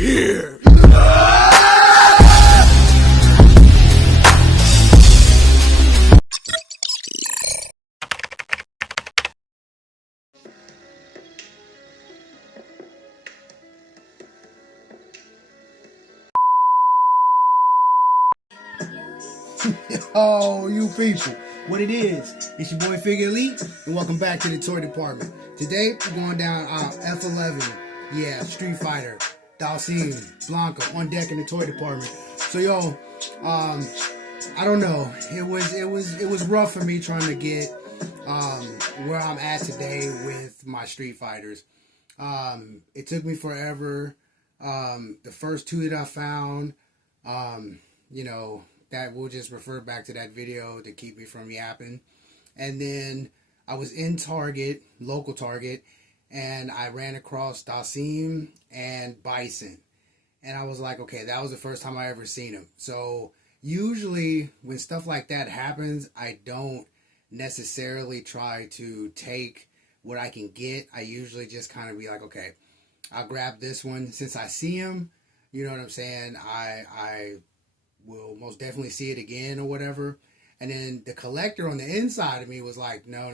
here. Oh, you people. What it is, it's your boy Figure Elite, and welcome back to the toy department. Today, we're going down F11. Yeah, Street Fighter, Dhalsim, Blanka on deck in the toy department. So, yo, I don't know. It was rough for me trying to get where I'm at today with my Street Fighters. It took me forever. The first two that I found, that we'll just refer back to that video to keep me from yapping. And then I was in Target, local Target, and I ran across Dhalsim and Bison. And I was like, okay, that was the first time I ever seen him. So usually when stuff like that happens, I don't necessarily try to take what I can get. I usually just kind of be like, okay, I'll grab this one. Since I see him, you know what I'm saying, I will most definitely see it again or whatever. And then the collector on the inside of me was like, no.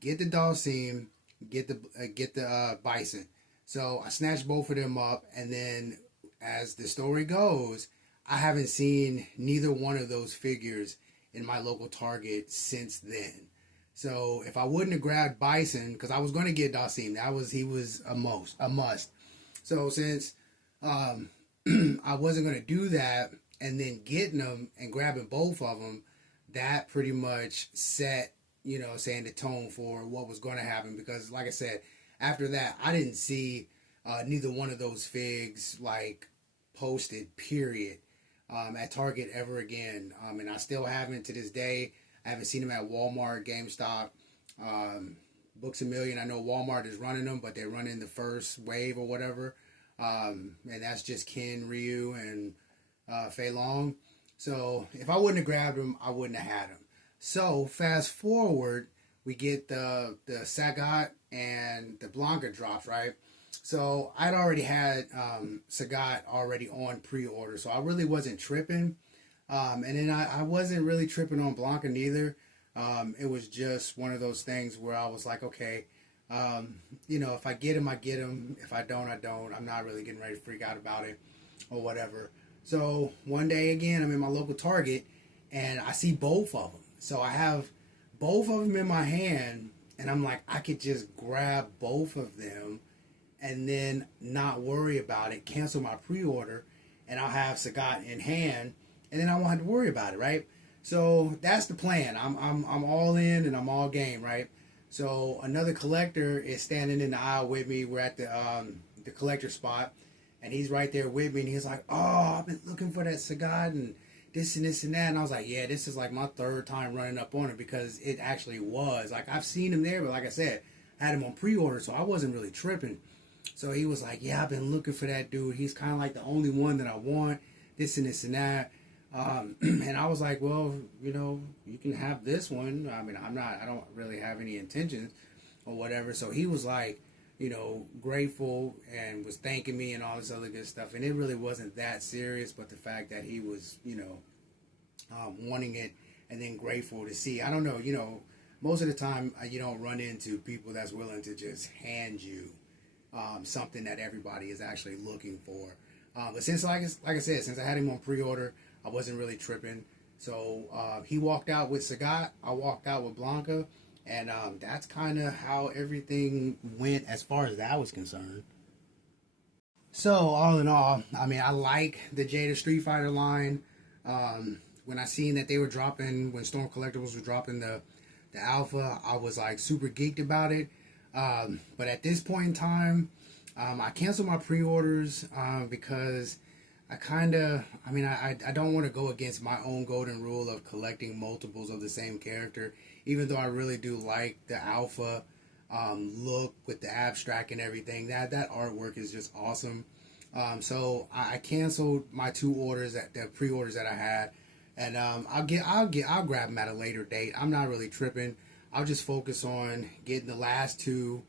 Get the Dhalsim, get the Bison. So I snatched both of them up, and then as the story goes, I haven't seen neither one of those figures in my local Target since then. So if I wouldn't have grabbed Bison, because I was going to get Dhalsim, he was a must. So since I wasn't going to do that, and then getting them and grabbing both of them, that pretty much set, saying the tone for what was going to happen. Because like I said, after that, I didn't see neither one of those figs like posted, period, at Target ever again. And I still haven't to this day. I haven't seen them at Walmart, GameStop, Books A Million. I know Walmart is running them, but they're running the first wave or whatever. And that's just Ken, Ryu, and Fei Long. So if I wouldn't have grabbed him, I wouldn't have had him. So fast forward, we get the Sagat and the Blanka drops, right? So I'd already had Sagat already on pre-order, so I really wasn't tripping. And then I wasn't really tripping on Blanka neither. It was just one of those things where I was like, okay, if I get him, I get him. If I don't, I don't. I'm not really getting ready to freak out about it or whatever. So one day again, I'm in my local Target and I see both of them. So I have both of them in my hand and I'm like, I could just grab both of them and then not worry about it, cancel my pre-order, and I'll have Sagat in hand and then I won't have to worry about it, right? So that's the plan. I'm all in and I'm all game, right? So another collector is standing in the aisle with me. We're at the collector spot. And he's right there with me, and he's like, oh, I've been looking for that Sagat and this and this and that. And I was like, yeah, this is like my third time running up on it because it actually was. Like, I've seen him there, but like I said, I had him on pre-order, so I wasn't really tripping. So he was like, yeah, I've been looking for that dude. He's kind of like the only one that I want, this and this and that. And I was like, well, you can have this one. I mean, I don't really have any intentions or whatever. So he was like, grateful and was thanking me and all this other good stuff. And it really wasn't that serious, but the fact that he was, wanting it and then grateful to see. I don't know, most of the time you don't run into people that's willing to just hand you something that everybody is actually looking for. But since, like I said, since I had him on pre-order, I wasn't really tripping. So he walked out with Sagat, I walked out with Blanka. And that's kind of how everything went as far as that was concerned. So all in all, I mean, I like the Jada Street Fighter line. When I seen that they were dropping, when Storm Collectibles was dropping the Alpha, I was like super geeked about it. But at this point in time, I canceled my pre-orders because I don't want to go against my own golden rule of collecting multiples of the same character, even though I really do like the Alpha look with the abstract and everything. That artwork is just awesome. So I canceled my two orders, the pre-orders that I had, and I'll grab them at a later date. I'm not really tripping. I'll just focus on getting the last two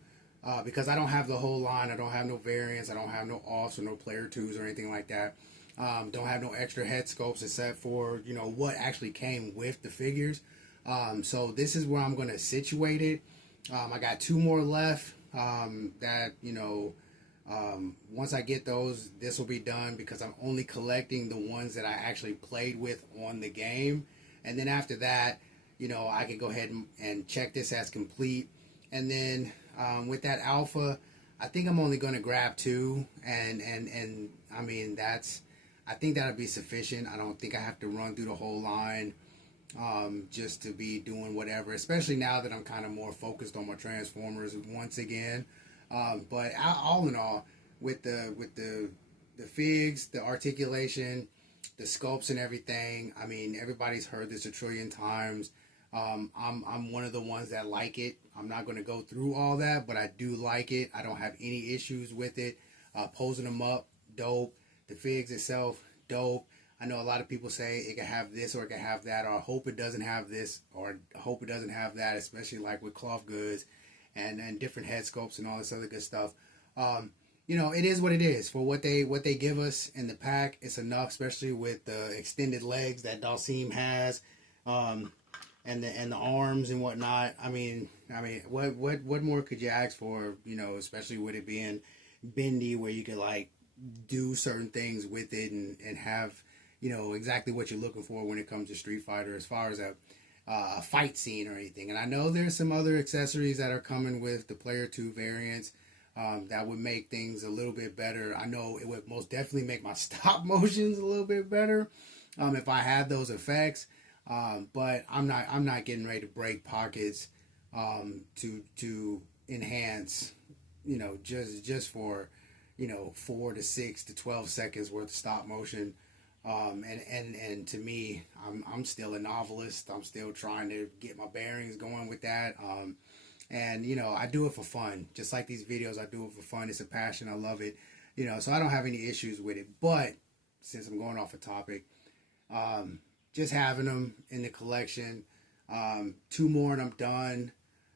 because I don't have the whole line. I don't have no variants. I don't have no offs or no player twos or anything like that. Don't have no extra head scopes except for, you know, what actually came with the figures. So this is where I'm going to situate it. I got 2 more left that, you know, once I get those, this will be done, because I'm only collecting the ones that I actually played with on the game. And then after that, you know, I can go ahead and check this as complete. And then with that alpha, I think I'm only going to grab 2. And I mean, I think that'll be sufficient. I don't think I have to run through the whole line just to be doing whatever, especially now that I'm kind of more focused on my Transformers once again. But all in all, with the figs, the articulation, the sculpts and everything, I mean, everybody's heard this a trillion times. I'm one of the ones that like it. I'm not going to go through all that, but I do like it. I don't have any issues with it. Posing them up, dope. The figs itself, dope. I know a lot of people say it can have this or it can have that, or I hope it doesn't have this, or I hope it doesn't have that, especially like with cloth goods and different head sculpts and all this other good stuff. You know, it is what it is. For what they give us in the pack, it's enough, especially with the extended legs that Dhalsim has, and the arms and whatnot. I mean, what more could you ask for? You know, especially with it being bendy, where you could like do certain things with it and have, you know, exactly what you're looking for when it comes to Street Fighter as far as a fight scene or anything. And I know there's some other accessories that are coming with the Player 2 variants that would make things a little bit better. I know it would most definitely make my stop motions a little bit better if I had those effects. But I'm not getting ready to break pockets to enhance, you know, just for, you know, 4 to 6 to 12 seconds worth of stop motion. And to me, I'm still a novelist. I'm still trying to get my bearings going with that. And you know, I do it for fun. Just like these videos, I do it for fun. It's a passion. I love it. You know, so I don't have any issues with it. But since I'm going off a topic, just having them in the collection, 2 more and I'm done.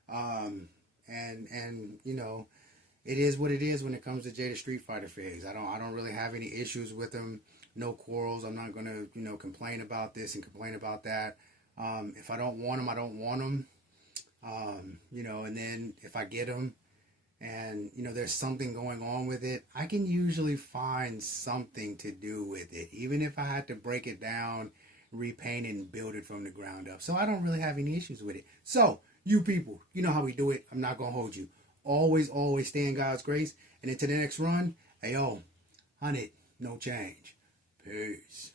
And you know, it is what it is when it comes to Jada Street Fighter figs. I don't really have any issues with them. No quarrels. I'm not gonna, you know, complain about this and complain about that. If I don't want them, I don't want them. You know, and then if I get them and, you know, there's something going on with it, I can usually find something to do with it, even if I had to break it down, repaint it, and build it from the ground up. So I don't really have any issues with it. So, you people, you know how we do it. I'm not going to hold you. Always stay in God's grace. And into the next run, hey, yo, 100, no change. Peace.